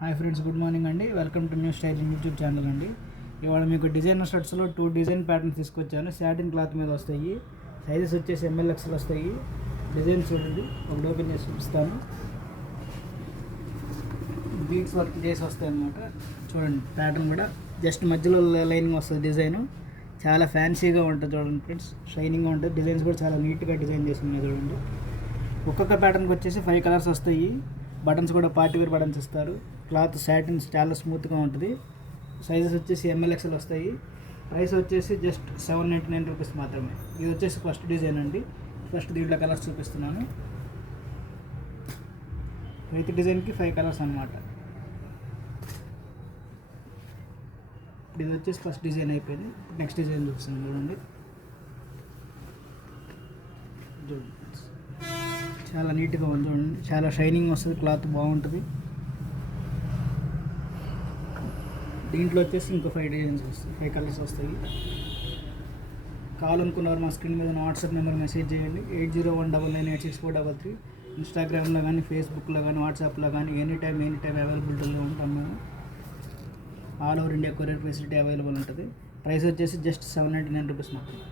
Hi friends, good morning అండి. Welcome to new styling YouTube channel అండి. ఇవాళ మీకు డిజైనర్ షర్ట్స్లో 2 డిజైన్ ప్యాటర్న్స్ తీసుకొచ్చాను. శాటిన్ క్లాత్ మీద వస్తాయి. సైజెస్ వచ్చేసి ML XL వస్తాయి. డిజైన్ చూడండి, ఒకటి ఓపెన్ చేసి చూపిస్తాను. బీడ్స్ వర్క్ చేసి వస్తాయి అన్నమాట. చూడండి, ప్యాటర్న్ కూడా జస్ట్ మధ్యలో లైనింగ్ వస్తుంది. డిజైన్ చాలా ఫ్యాన్సీగా ఉంటుంది చూడండి ఫ్రెండ్స్, షైనింగ్గా ఉంటుంది. డిజైన్స్ కూడా చాలా నీట్గా డిజైన్ చేసి ఉన్నాయి చూడండి. ఒక్కొక్క ప్యాటర్న్కి వచ్చేసి 5 కలర్స్ వస్తాయి. బటన్స్ కూడా పార్టీవేర్ బటన్స్ ఇస్తారు. క్లాత్ సాటిన్ చాలా స్మూత్గా ఉంటుంది. సైజెస్ వచ్చేసి ML XL వస్తాయి. ప్రైస్ వచ్చేసి జస్ట్ 799 రూపీస్ మాత్రమే. ఇది వచ్చేసి ఫస్ట్ డిజైన్ అండి. ఫస్ట్ దీంట్లో కలర్స్ చూపిస్తున్నాను. ప్రతి డిజైన్కి 5 కలర్స్ అన్నమాట. ఇది వచ్చేసి ఫస్ట్ డిజైన్ అయిపోయింది. నెక్స్ట్ డిజైన్ చూపిస్తాను చూడండి. చాలా నీట్గా ఉంది చూడండి, చాలా షైనింగ్ వస్తుంది, క్లాత్ బాగుంటుంది. దీంట్లో వచ్చేసి ఇంకో 5 డిజైన్స్ వస్తాయి, 5 కలర్స్ వస్తాయి. కావాలనుకున్నవారు మా స్క్రీన్ మీద వాట్సాప్ నెంబర్ మెసేజ్ చేయండి, 8019986433. ఇన్స్టాగ్రామ్లో కానీ, ఫేస్బుక్లో కానీ, వాట్సాప్లో కానీ ఎనీ టైం అవైలబిలిటీలో ఉంటాం మేము. All over India courier facility available ఉంటుంది. ప్రైస్ వచ్చేసి జస్ట్ 799 రూపీస్ మాత్రమే.